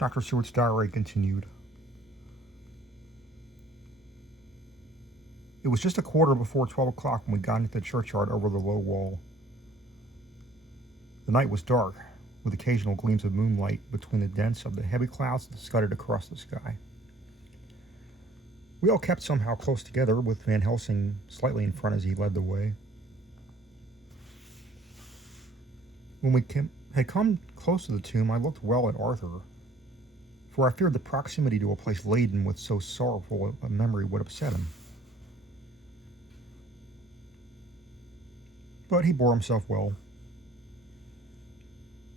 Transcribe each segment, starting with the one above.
Dr. Stewart's diary continued. It was just a quarter before 12 o'clock when we got into the churchyard over the low wall. The night was dark, with occasional gleams of moonlight between the dents of the heavy clouds that scudded across the sky. We all kept somehow close together, with Van Helsing slightly in front as he led the way. When we had come close to the tomb, I looked well at Arthur, for I feared the proximity to a place laden with so sorrowful a memory would upset him. But he bore himself well.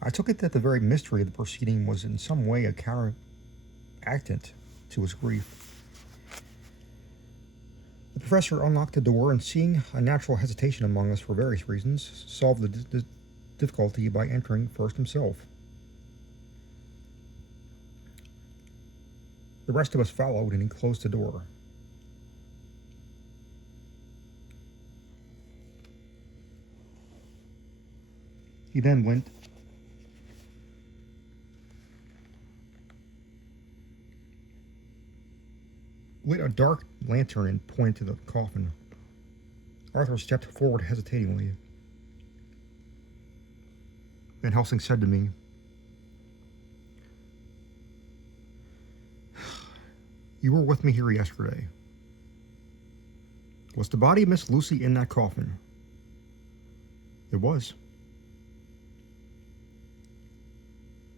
I took it that the very mystery of the proceeding was in some way a counteractant to his grief. The professor unlocked the door and, seeing a natural hesitation among us for various reasons, solved the difficulty by entering first himself. The rest of us followed, and he closed the door. He then lit a dark lantern and pointed to the coffin. Arthur stepped forward hesitatingly. Van Helsing said to me, "You were with me here yesterday. Was the body of Miss Lucy in that coffin?" "It was."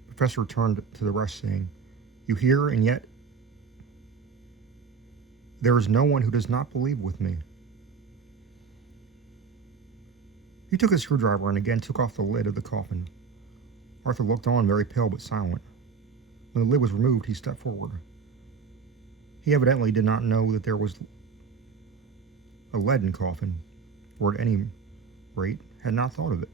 The professor turned to the rest, saying, "You hear, and yet there is no one who does not believe with me." He took a screwdriver and again took off the lid of the coffin. Arthur looked on, very pale but silent. When the lid was removed, he stepped forward. He evidently did not know that there was a leaden coffin, or at any rate had not thought of it.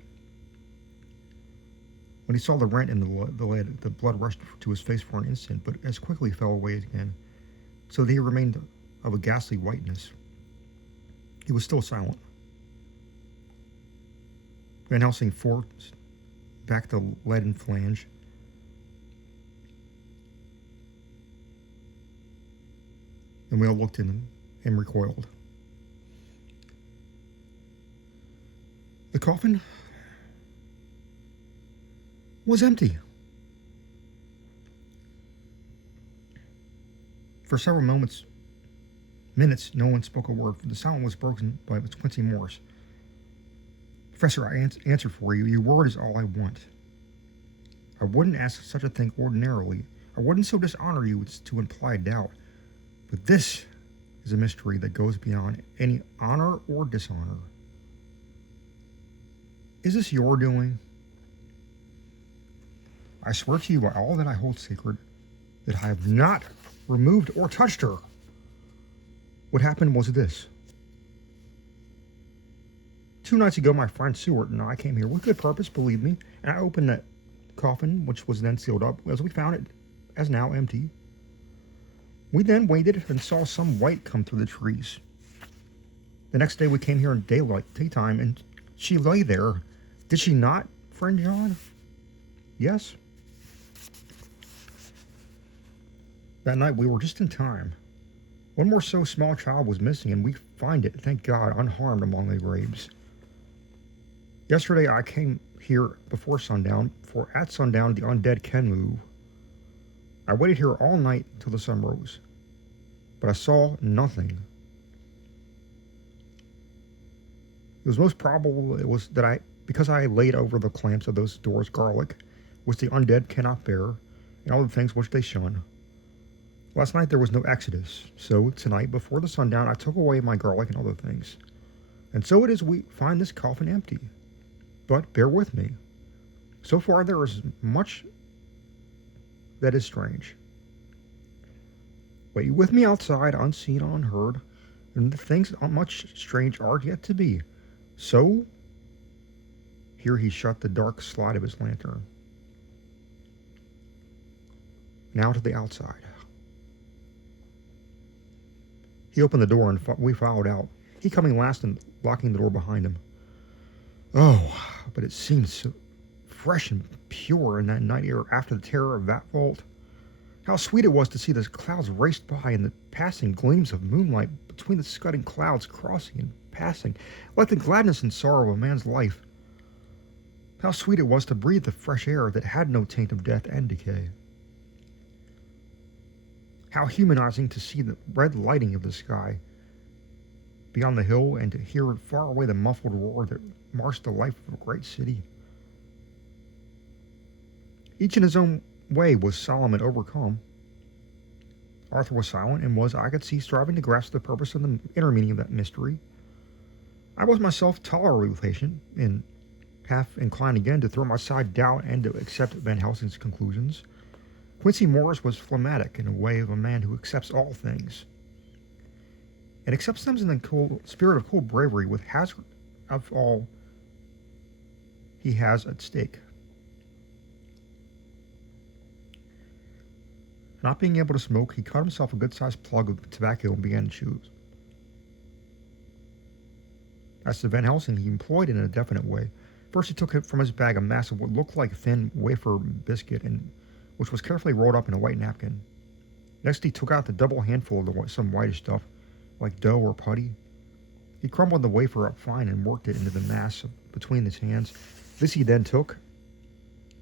When he saw the rent in the lid, the blood rushed to his face for an instant, but as quickly fell away again, so that he remained of a ghastly whiteness. He was still silent. Van Helsing forced back the leaden flange. And we all looked at him and recoiled. The coffin was empty. For several minutes, no one spoke a word, for the silence was broken by Quincy Morris. "Professor, I answer for you. Your word is all I want. I wouldn't ask such a thing ordinarily. I wouldn't so dishonor you as to imply doubt. But this is a mystery that goes beyond any honor or dishonor. Is this your doing? I swear to you by all that I hold sacred that I have not removed or touched her. What happened was this. 2 nights ago, my friend Seward and I came here with good purpose, believe me, and I opened that coffin, which was then sealed up, as we found it as now empty. We then waited and saw some white come through the trees. The next day we came here in daytime, and she lay there. Did she not, friend John? Yes. That night we were just in time. One more so small child was missing, and we find it, thank God, unharmed among the graves. Yesterday I came here before sundown, for at sundown the undead can move. I waited here all night till the sun rose, but I saw nothing. It was most probable it was that because I laid over the clamps of those doors garlic, which the undead cannot bear, and all the things which they shun. Last night there was no exodus, so tonight before the sundown I took away my garlic and other things. And so it is we find this coffin empty. But bear with me. So far there is much that is strange. Wait with me outside, unseen, unheard, and the things much strange are yet to be. So, here he shut the dark slide of his lantern. Now to the outside. He opened the door and we followed out, he coming last and locking the door behind him. Oh, but it seemed so fresh and pure in that night air after the terror of that vault. How sweet it was to see the clouds race by and the passing gleams of moonlight between the scudding clouds crossing and passing, like the gladness and sorrow of a man's life. How sweet it was to breathe the fresh air that had no taint of death and decay. How humanizing to see the red lighting of the sky beyond the hill and to hear far away the muffled roar that marched the life of a great city. Each in his own way was solemn and overcome. Arthur was silent and was, I could see, striving to grasp the purpose and the inner meaning of that mystery. I was myself tolerably patient and half inclined again to throw aside doubt and to accept Van Helsing's conclusions. Quincy Morris was phlegmatic in a way of a man who accepts all things, and accepts them in the spirit of cold bravery with hazard of all he has at stake. Not being able to smoke, he cut himself a good-sized plug of tobacco and began to chew. As to Van Helsing, he employed it in a definite way. First, he took from his bag a mass of what looked like thin wafer biscuit, which was carefully rolled up in a white napkin. Next, he took out the double handful of some whitish stuff, like dough or putty. He crumbled the wafer up fine and worked it into the mass between his hands. This he then took,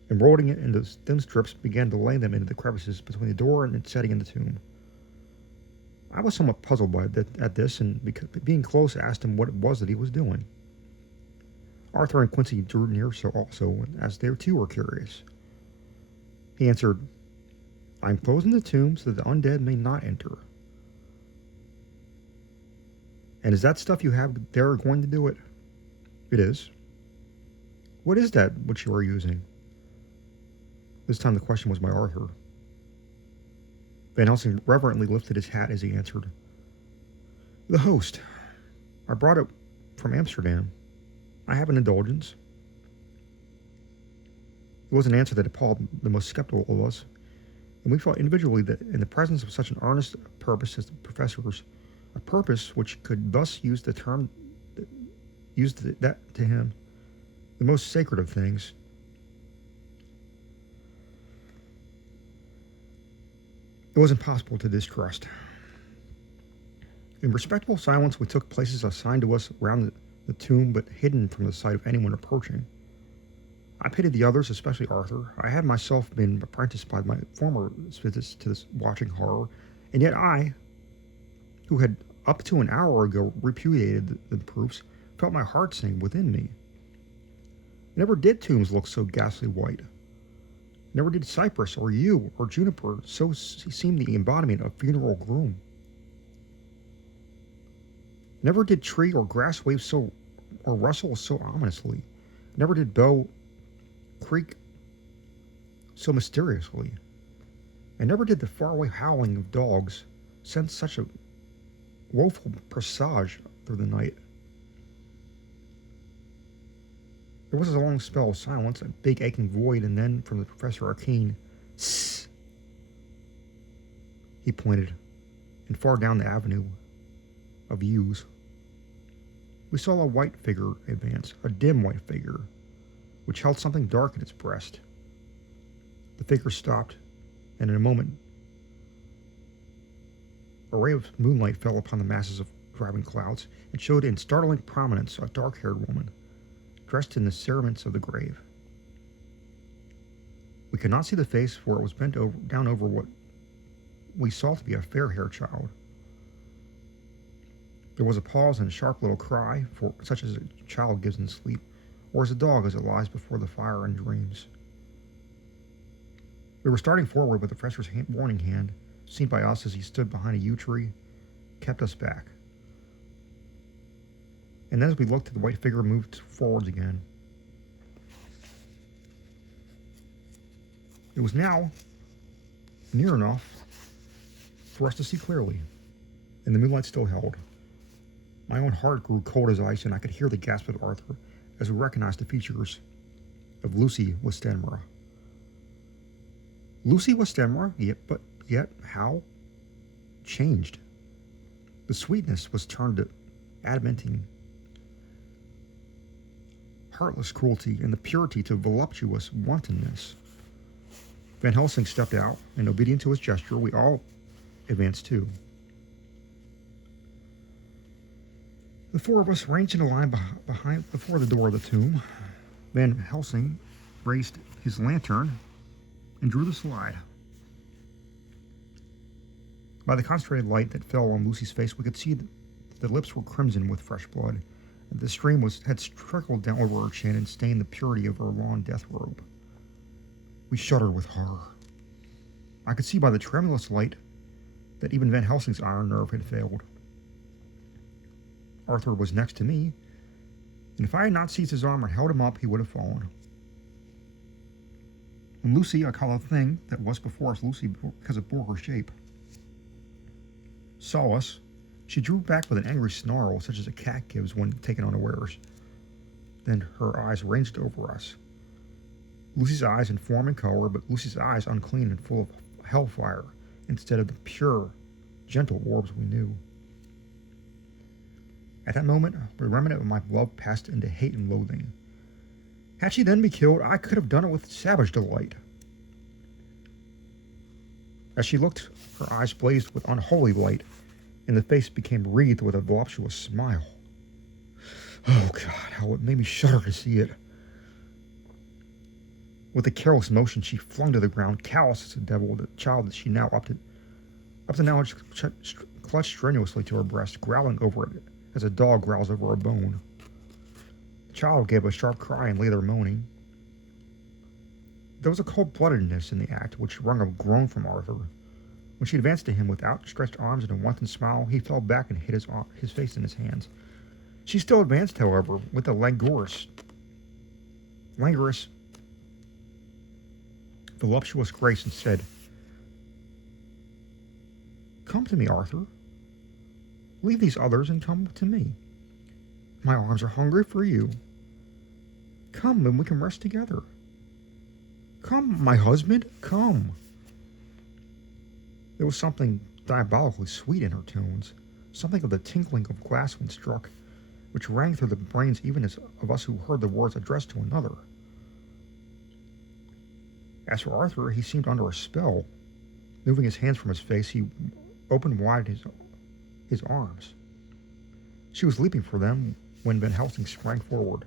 and rolling it into thin strips, began to lay them into the crevices between the door and its setting in the tomb. I was somewhat puzzled at this, and being close, asked him what it was that he was doing. Arthur and Quincy drew near also, as they too were curious. He answered, "I am closing the tomb so that the undead may not enter." "And is that stuff you have there going to do it?" "It is." "What is that which you are using?" This time the question was by Arthur. Van Helsing reverently lifted his hat as he answered, "The host. I brought it from Amsterdam. I have an indulgence." It was an answer that appalled the most skeptical of us, and we felt individually that in the presence of such an earnest purpose as the professor's, a purpose which could thus use that to him, the most sacred of things, it was impossible to distrust. In respectful silence, we took places assigned to us around the tomb, but hidden from the sight of anyone approaching. I pitied the others, especially Arthur. I had myself been apprenticed by my former visits to this watching horror, and yet I, who had up to an hour ago repudiated the proofs, felt my heart sing within me. Never did tombs look so ghastly white. Never did cypress or yew or juniper so seem the embodiment of funeral gloom. Never did tree or grass wave so or rustle so ominously. Never did bow creak so mysteriously. And never did the faraway howling of dogs send such a woeful presage through the night. There was a long spell of silence, a big aching void, and then from the professor a keen "Sss." He pointed, and far down the avenue of yews, we saw a white figure advance, a dim white figure, which held something dark in its breast. The figure stopped, and in a moment, a ray of moonlight fell upon the masses of driving clouds and showed in startling prominence a dark-haired woman, dressed in the cerements of the grave. We could not see the face, for it was bent down over what we saw to be a fair-haired child. There was a pause and a sharp little cry, such as a child gives in sleep, or as a dog as it lies before the fire and dreams. We were starting forward, but the professor's warning hand, seen by us as he stood behind a yew tree, kept us back. And then as we looked, the white figure moved forwards again. It was now near enough for us to see clearly, and the moonlight still held. My own heart grew cold as ice, and I could hear the gasp of Arthur as we recognized the features of Lucy Westenra. Lucy Westenra, yet how changed. The sweetness was turned to adamantine, heartless cruelty, and the purity to voluptuous wantonness. Van Helsing stepped out, and obedient to his gesture, we all advanced too. The four of us ranged in a line before the door of the tomb. Van Helsing raised his lantern and drew the slide. By the concentrated light that fell on Lucy's face, we could see that the lips were crimson with fresh blood. The stream had trickled down over her chin and stained the purity of her long death robe. We shuddered with horror. I could see by the tremulous light that even Van Helsing's iron nerve had failed. Arthur was next to me, and if I had not seized his arm and held him up, he would have fallen. And Lucy, I call the thing that was before us Lucy because it bore her shape, saw us. She drew back with an angry snarl, such as a cat gives when taken unawares. Then her eyes ranged over us. Lucy's eyes in form and color, but Lucy's eyes unclean and full of hellfire, instead of the pure, gentle orbs we knew. At that moment, the remnant of my love passed into hate and loathing. Had she then been killed, I could have done it with savage delight. As she looked, her eyes blazed with unholy light, and the face became wreathed with a voluptuous smile. Oh, God, how it made me shudder to see it. With a careless motion, she flung to the ground, callous as a devil, the child that she now up to now clutched strenuously to her breast, growling over it as a dog growls over a bone. The child gave a sharp cry and lay there moaning. There was a cold-bloodedness in the act which wrung a groan from Arthur. When she advanced to him with outstretched arms and a wanton smile, he fell back and hid his face in his hands. She still advanced, however, with a languorous, voluptuous grace, and said, "Come to me, Arthur. Leave these others and come to me. My arms are hungry for you. Come and we can rest together. Come, my husband, come." There was something diabolically sweet in her tones, something of the tinkling of glass when struck, which rang through the brains even of us who heard the words addressed to another. As for Arthur, he seemed under a spell. Moving his hands from his face, he opened wide his arms. She was leaping for them when Van Helsing sprang forward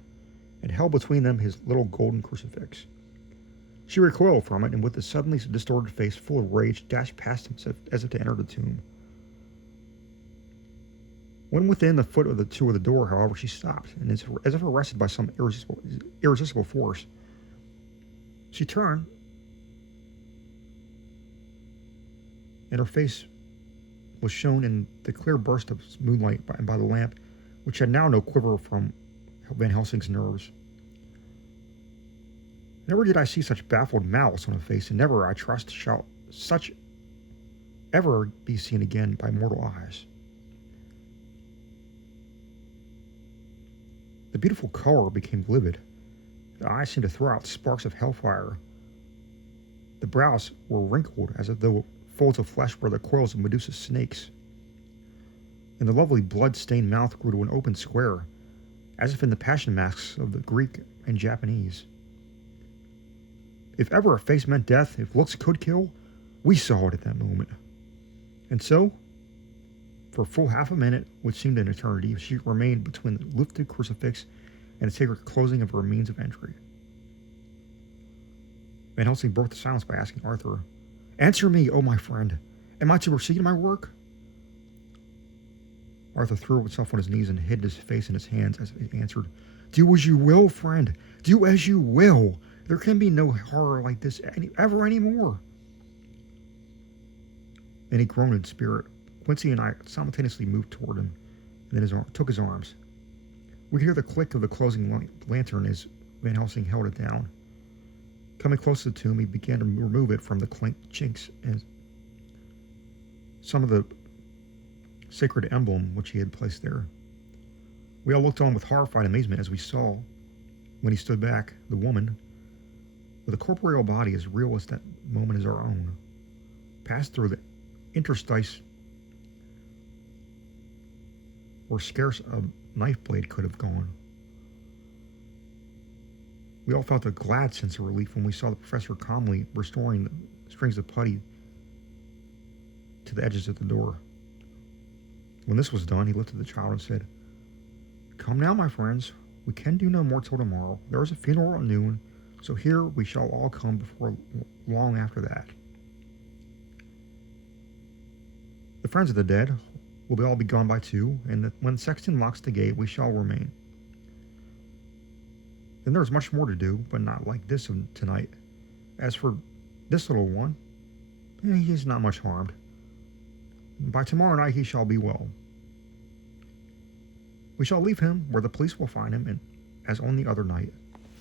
and held between them his little golden crucifix. She recoiled from it, and with a suddenly distorted face full of rage, dashed past him as if to enter the tomb. When within the foot of the door, however, she stopped, and as if arrested by some irresistible force, she turned, and her face was shown in the clear burst of moonlight by the lamp, which had now no quiver from Van Helsing's nerves. Never did I see such baffled malice on a face, and never, I trust, shall such ever be seen again by mortal eyes. The beautiful color became livid. The eyes seemed to throw out sparks of hellfire. The brows were wrinkled as though folds of flesh were the coils of Medusa's snakes. And the lovely blood-stained mouth grew to an open square, as if in the passion masks of the Greek and Japanese. If ever a face meant death, if looks could kill, we saw it at that moment. And so, for a full half a minute, which seemed an eternity, she remained between the lifted crucifix and the sacred closing of her means of entry. Van Helsing broke the silence by asking Arthur, "Answer me, O my friend. Am I to proceed in my work?" Arthur threw himself on his knees and hid his face in his hands as he answered, "Do as you will, friend. Do as you will. There can be no horror like this ever any more." Then he groaned in spirit. Quincy and I simultaneously moved toward him, and then took his arms. We could hear the click of the closing lantern as Van Helsing held it down. Coming close to the tomb, he began to remove it from the chinks and some of the sacred emblem which he had placed there. We all looked on with horrified amazement as we saw, when he stood back, the woman, with a corporeal body as real as that moment as our own, passed through the interstice where scarce a knife blade could have gone. We all felt a glad sense of relief when we saw the professor calmly restoring the strings of putty to the edges of the door. When this was done, he looked at the child and said, "Come now, my friends. We can do no more till tomorrow. There is a funeral at noon, so here we shall all come before long after that. The friends of the dead will all be gone by 2, and when the sexton locks the gate, we shall remain. Then there is much more to do, but not like this tonight. As for this little one, he is not much harmed. By tomorrow night he shall be well. We shall leave him where the police will find him, and as on the other night,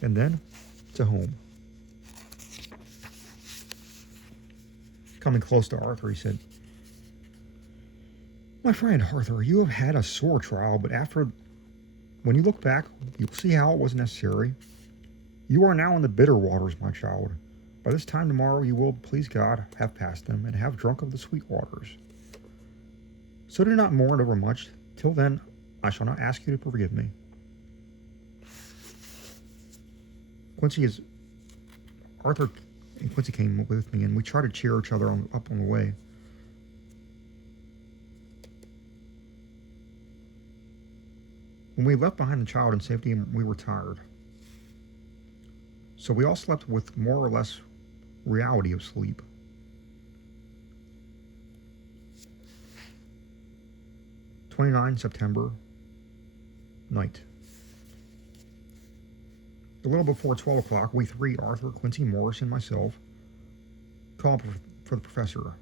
and then to home." Coming close to Arthur, he said, "My friend Arthur, you have had a sore trial, but when you look back, you will see how it was necessary. You are now in the bitter waters, my child. By this time tomorrow you will, please God, have passed them, and have drunk of the sweet waters. So do not mourn over much. Till then, I shall not ask you to forgive me." Arthur and Quincy came with me, and we tried to cheer each other up on the way. When we left behind the child in safety, we were tired. So we all slept with more or less reality of sleep. September 29th, night. A little before 12 o'clock, we three, Arthur, Quincy, Morris, and myself, called for the professor.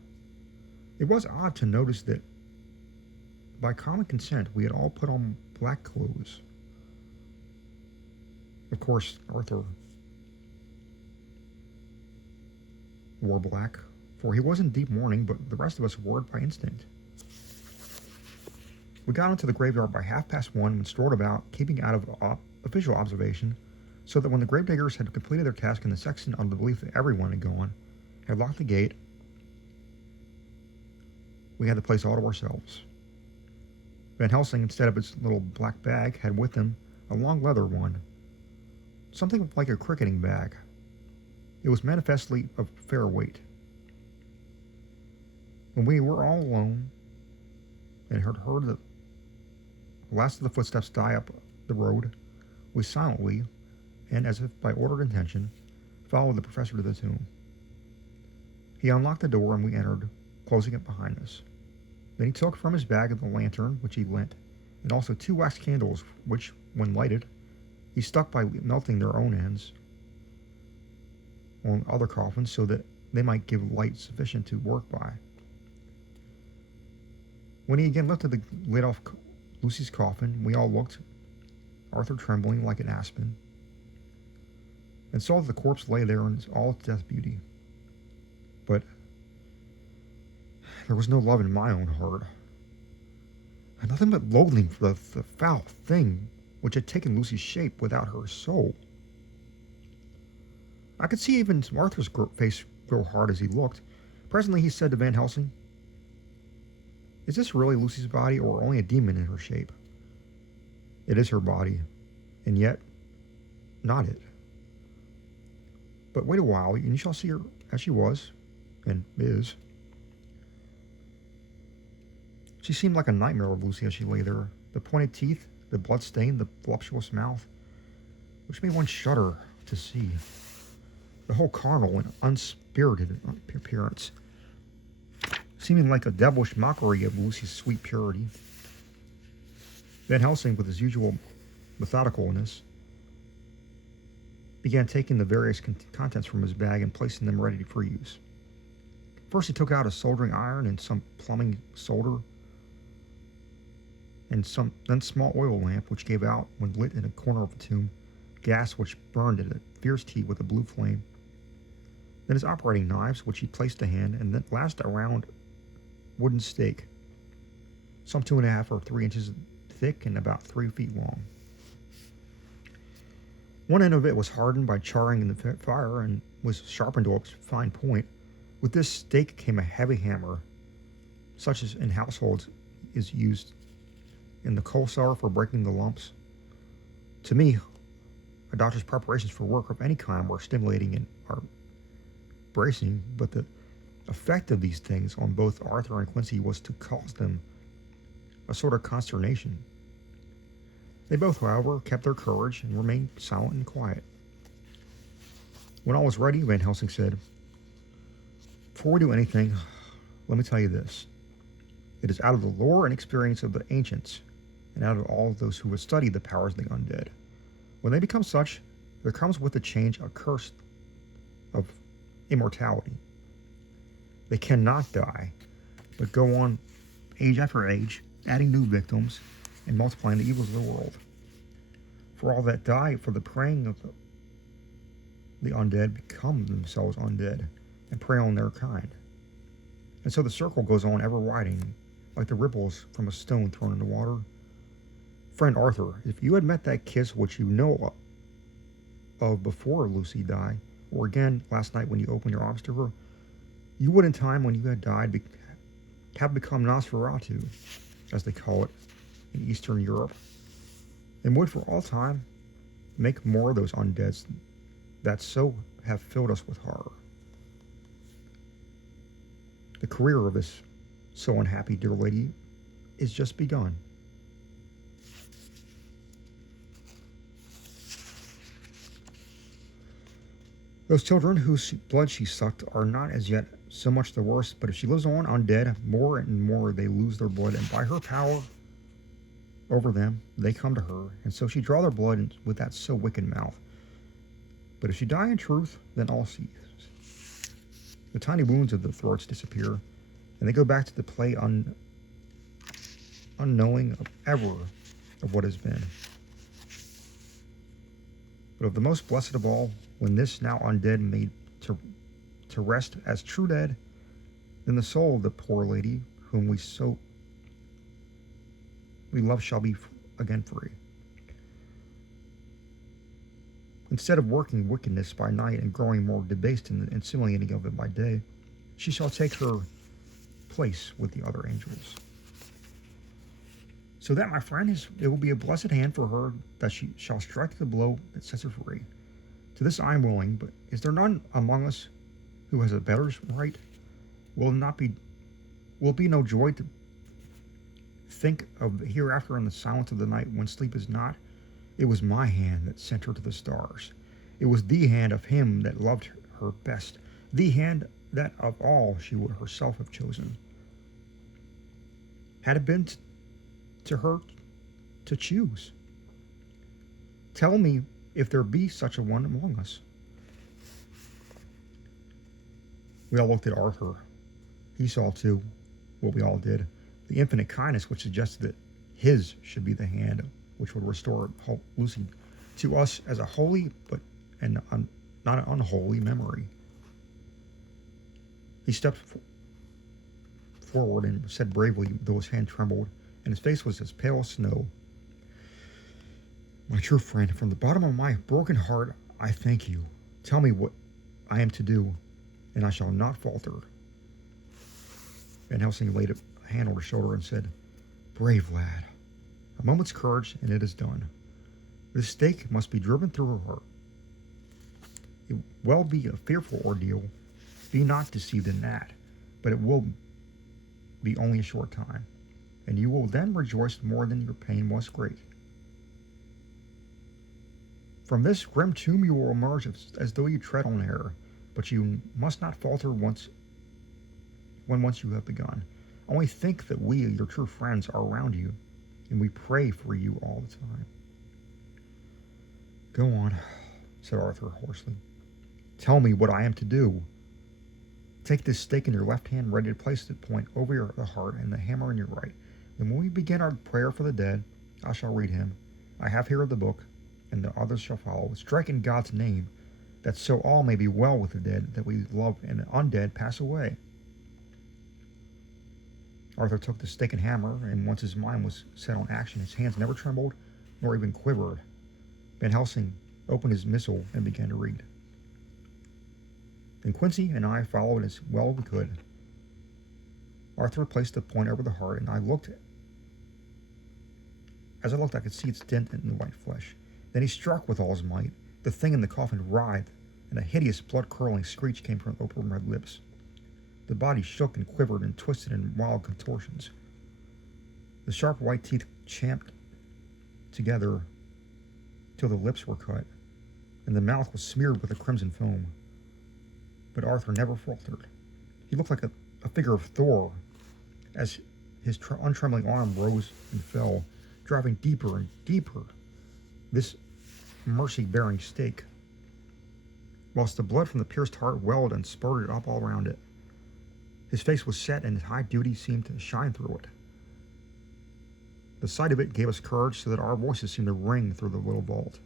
It was odd to notice that by common consent we had all put on black clothes. Of course, Arthur wore black, for he was in deep mourning, but the rest of us wore it by instinct. We got into the graveyard by 1:30 and strolled about, keeping out of official observation, so that when the gravediggers had completed their task and the sexton, under the belief that everyone had gone, had locked the gate, we had the place all to ourselves. Van Helsing, instead of his little black bag, had with him a long leather one, something like a cricketing bag. It was manifestly of fair weight. When we were all alone and had heard the last of the footsteps die up the road, we silently, and as if by ordered intention, followed the professor to the tomb. He unlocked the door and we entered, closing it behind us. Then he took from his bag the lantern, which he lent, and also 2 wax candles, which, when lighted, he stuck by melting their own ends on other coffins so that they might give light sufficient to work by. When he again lifted the lid off Lucy's coffin, we all looked, Arthur trembling like an aspen, and saw that the corpse lay there in all its death beauty. But there was no love in my own heart, and nothing but loathing for the foul thing which had taken Lucy's shape without her soul. I could see even Arthur's face grow hard as he looked. Presently he said to Van Helsing, "Is this really Lucy's body, or only a demon in her shape?" "It is her body, and yet not it. But wait a while, and you shall see her as she was, and is." She seemed like a nightmare of Lucy as she lay there. The pointed teeth, the blood-stained, the voluptuous mouth, which made one shudder to see. The whole carnal and unspirited appearance, seeming like a devilish mockery of Lucy's sweet purity. Van Helsing, with his usual methodicalness, began taking the various contents from his bag and placing them ready for use. First he took out a soldering iron and some plumbing solder, and then small oil lamp, which gave out, when lit in a corner of the tomb, gas which burned at fierce heat with a blue flame. Then his operating knives, which he placed to hand, and then last a round wooden stake, some 2.5 or 3 inches thick and about 3 feet long. One end of it was hardened by charring in the fire and was sharpened to a fine point. With this stake came a heavy hammer, such as in households is used in the coal cellar for breaking the lumps. To me, a doctor's preparations for work of any kind were stimulating and are bracing, but the effect of these things on both Arthur and Quincy was to cause them a sort of consternation. They both, however, kept their courage and remained silent and quiet. When all was ready, Van Helsing said, "Before we do anything, let me tell you this. It is out of the lore and experience of the ancients, and out of all of those who have studied the powers of the undead. When they become such, there comes with the change a curse of immortality. They cannot die, but go on age after age, adding new victims and multiplying the evils of the world. For all that die for the preying of the undead become themselves undead and prey on their kind. And so the circle goes on ever widening, like the ripples from a stone thrown into water. Friend Arthur, if you had met that kiss which you know of before Lucy died, or again last night when you opened your arms to her, you would in time when you had died have become Nosferatu, as they call it in Eastern Europe, and would for all time make more of those undeads that so have filled us with horror. The career of this so unhappy dear lady is just begun." Those children whose blood she sucked are not as yet so much the worse, but if she lives on undead, more and more they lose their blood, and by her power over them, they come to her, and so she draw their blood with that so wicked mouth. But if she die in truth, then all cease. The tiny wounds of the throats disappear, and they go back to the play unknowing of ever of what has been. But of the most blessed of all, when this now undead made to rest as true dead, then the soul of the poor lady whom we love shall be again free. Instead of working wickedness by night and growing more debased in the assimilating of it by day, she shall take her place with the other angels. So that, my friend, it will be a blessed hand for her that she shall strike the blow that sets her free. To this I am willing, but is there none among us who has a better right? Will it be no joy to think of the hereafter in the silence of the night when sleep is not? It was my hand that sent her to the stars. It was the hand of him that loved her best, the hand that of all she would herself have chosen. Had it been to her to choose? Tell me if there be such a one among us. We all looked at Arthur. He saw, too, what we all did, the infinite kindness which suggested that his should be the hand which would restore Lucy to us as a holy not an unholy memory. He stepped forward and said bravely, though his hand trembled, and his face was as pale as snow, "My true friend, from the bottom of my broken heart, I thank you. Tell me what I am to do, and I shall not falter." Van Helsing laid a hand on her shoulder and said, "Brave lad, a moment's courage, and it is done. This stake must be driven through her heart. It will be a fearful ordeal. Be not deceived in that, but it will be only a short time, and you will then rejoice more than your pain was great. From this grim tomb you will emerge as though you tread on air, but you must not falter when once you have begun. Only think that we, your true friends, are around you, and we pray for you all the time." "Go on," said Arthur hoarsely. "Tell me what I am to do." "Take this stake in your left hand, ready to place the point over the heart, and the hammer in your right. And when we begin our prayer for the dead, I shall read him. I have here the book, and the others shall follow. Strike in God's name, that so all may be well with the dead that we love, and the undead pass away." Arthur took the stake and hammer, and once his mind was set on action, his hands never trembled nor even quivered. Van Helsing opened his missal and began to read. Then Quincy and I followed as well as we could. Arthur placed the point over the heart, and as I looked, I could see its dent in the white flesh. Then he struck with all his might. The thing in the coffin writhed, and a hideous blood-curdling screech came from open red lips. The body shook and quivered and twisted in wild contortions. The sharp white teeth champed together till the lips were cut, and the mouth was smeared with a crimson foam. But Arthur never faltered. He looked like a figure of Thor as his untrembling arm rose and fell, driving deeper and deeper this mercy-bearing stake, whilst the blood from the pierced heart welled and spurted up all around it. His face was set, and his high duty seemed to shine through it. The sight of it gave us courage so that our voices seemed to ring through the little vault.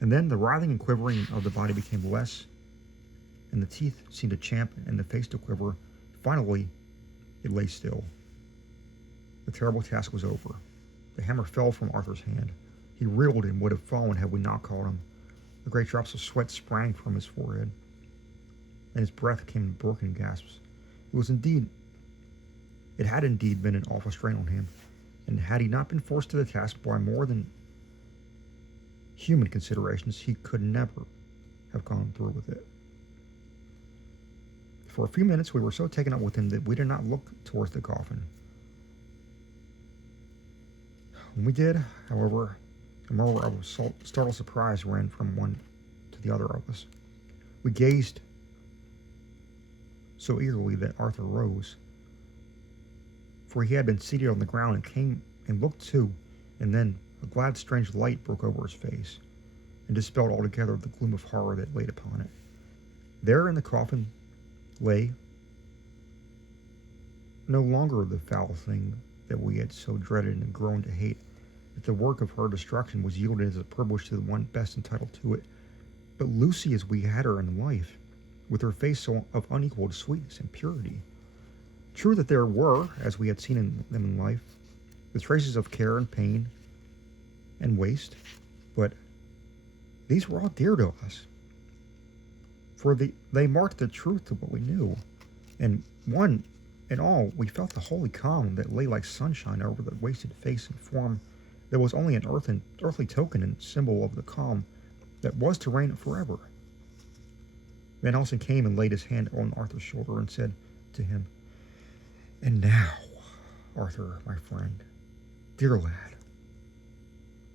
And then the writhing and quivering of the body became less, and the teeth seemed to champ and the face to quiver. Finally, it lay still. The terrible task was over. The hammer fell from Arthur's hand. He reeled and would have fallen had we not caught him. The great drops of sweat sprang from his forehead, and his breath came in broken gasps. It had indeed been an awful strain on him, and had he not been forced to the task by more than human considerations, he could never have gone through with it. For a few minutes we were so taken up with him that we did not look towards the coffin. When we did, however, a murmur of startled surprise ran from one to the other of us. We gazed so eagerly that Arthur rose, for he had been seated on the ground and came and looked too, and then a glad strange light broke over his face and dispelled altogether the gloom of horror that laid upon it. There in the coffin lay no longer the foul thing that we had so dreaded and grown to hate, that the work of her destruction was yielded as a privilege to the one best entitled to it, but Lucy as we had her in life, with her face so of unequaled sweetness and purity. True that there were, as we had seen them in life, the traces of care and pain and waste, but these were all dear to us, for they marked the truth to what we knew, and one and all we felt the holy calm that lay like sunshine over the wasted face and form that was only an earthly token and symbol of the calm that was to reign forever. Van Helsing came and laid his hand on Arthur's shoulder and said to him, "And now, Arthur, my friend, dear lad,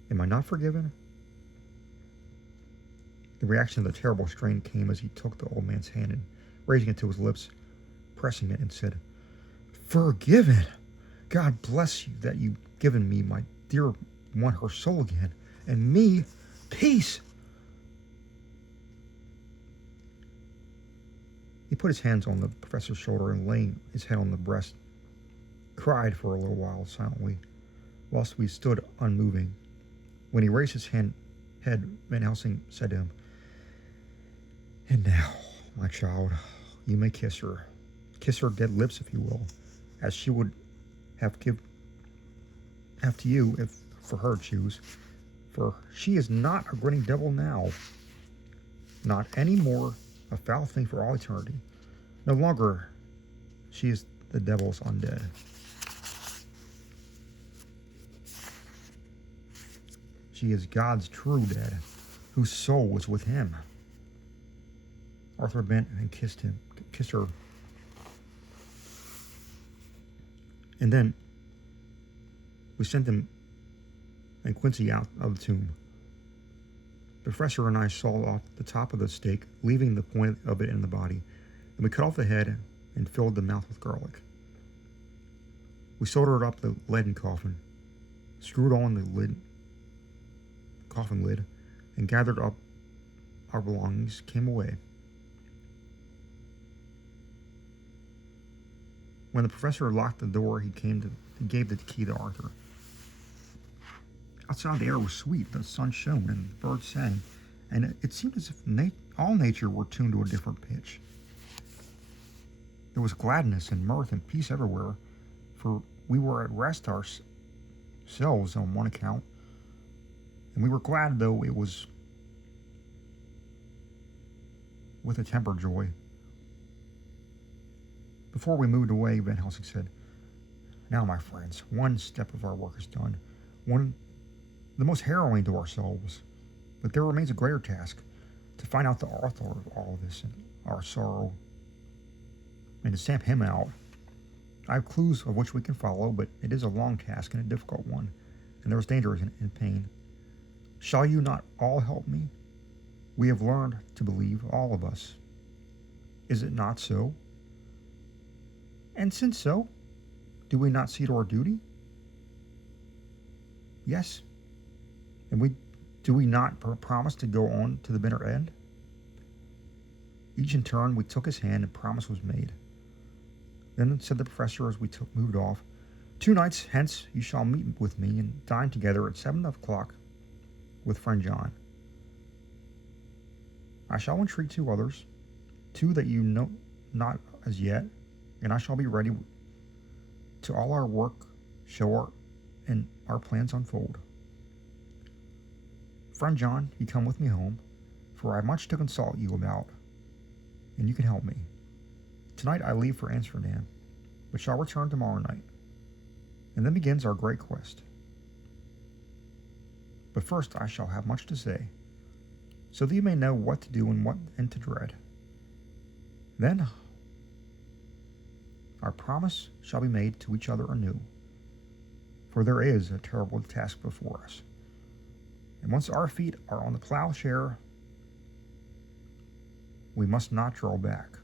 am I not forgiven?" The reaction of the terrible strain came as he took the old man's hand and, raising it to his lips, pressing it, and said, "Forgiven! God bless you that you've given me, my dear one, her soul again, and me peace." He put his hands on the professor's shoulder and, laying his head on the breast, cried for a little while silently, whilst we stood unmoving. When he raised his head, Van Helsing said to him, "And now, my child, you may kiss her. Kiss her dead lips, if you will, as she would have to you if for her choose. For she is not a grinning devil now, not any more a foul thing for all eternity. No longer she is the devil's undead. She is God's true dead, whose soul is with him." Arthur bent and kissed her. And then we sent them and Quincy out of the tomb. The professor and I sawed off the top of the stake, leaving the point of it in the body, and we cut off the head and filled the mouth with garlic. We soldered up the leaden coffin, screwed on the coffin lid, and gathered up our belongings, came away. When the professor locked the door, he gave the key to Arthur. Outside the air was sweet, the sun shone, and the birds sang, and it seemed as if all nature were tuned to a different pitch. There was gladness and mirth and peace everywhere, for we were at rest ourselves on one account, and we were glad, though it was with a tempered joy. Before we moved away, Van Helsing said, "Now, my friends, one step of our work is done. One the most harrowing to our souls. But there remains a greater task, to find out the author of all of this and our sorrow, and to stamp him out. I have clues of which we can follow, but it is a long task and a difficult one, and there is danger and pain. Shall you not all help me? We have learned to believe, all of us. Is it not so? And since so, do we not see to our duty? Yes. And do we not promise to go on to the bitter end? Each in turn, we took his hand and promise was made. Then said the professor as we moved off, 2 nights hence you shall meet with me and dine together at 7 o'clock with friend John. I shall entreat 2 others, 2 that you know not as yet, and I shall be ready to all our work show and our plans unfold. Friend John, you come with me home, for I have much to consult you about, and you can help me. Tonight I leave for Amsterdam, but shall return tomorrow night, and then begins our great quest. But first I shall have much to say, so that you may know what to do and what to dread. Then our promise shall be made to each other anew, for there is a terrible task before us. And once our feet are on the plowshare, we must not draw back.